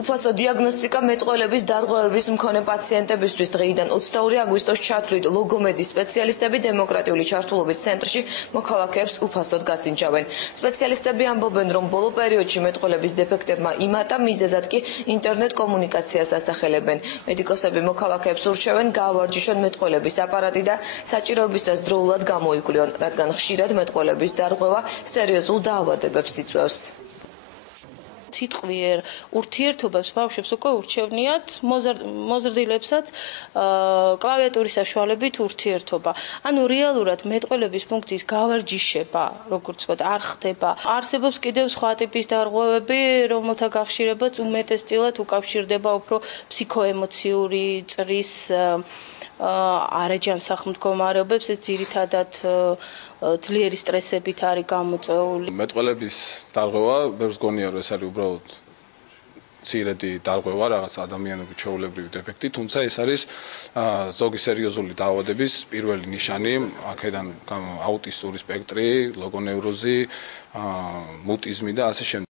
უფასო დიაგნოსტიკა მეტყველების დარღვევების მქონე პაციენტებისთვის დღეიდან 22 აგვისტოს ჩათვლით ლოგომედის სპეციალისტები დემოკრატიული ჩართულობის ცენტრში მოქალაქეებს უფასოდ გასინჯავენ. სპეციალისტები ამბობენ, რომ ბოლო პერიოდში მეტყველების დეფექტებმა იმატა, მიზეზად კი ინტერნეტ კომუნიკაციას ასახელებენ. მედიკოსები მოქალაქეებს ურჩევენ გაავარჯიშონ მეტყველების აპარატი და საჭიროებისას დროულად გამოიკვლიონ, რადგან ხშირად მეტყველების დარღვევა სერიოზულ დაავადებებს იწვევს. სიტყვიერ ურთიერთობებს ბავშვებს უკვე ურჩევნიათ მოზრდილებსაც კლავიატურის საშუალებით ურთიერთობა. ანუ რეალურად მეტყველების ფუნქციის გავარჯიშება, როგორც ვთქვათ, არ ხდება. არსებობს კიდევ სხვა ტიპის დარღვევები, რომელთა გახშირებაც უმეტესწილად უკავშირდება უფრო ფსიქოემოციური წრის არეჯანსახ მდგომარეობებს, ეს ძირითადად ძლიერი სტრესებით არის გამოწვეული. მეტყველების დარღვევა ბევრს გონია, რომ ეს არის უბრალოდ მცირედი დარღვევა, რაღაც ადამიანების ჩვეულებრივი დეფექტი, თუმცა ეს არის ზოგი სერიოზული დაავადების პირველი ნიშანი, აქედან აუტისტური სპექტრი, ლოგონევროზი, მუტიზმი და ასე შემდეგ.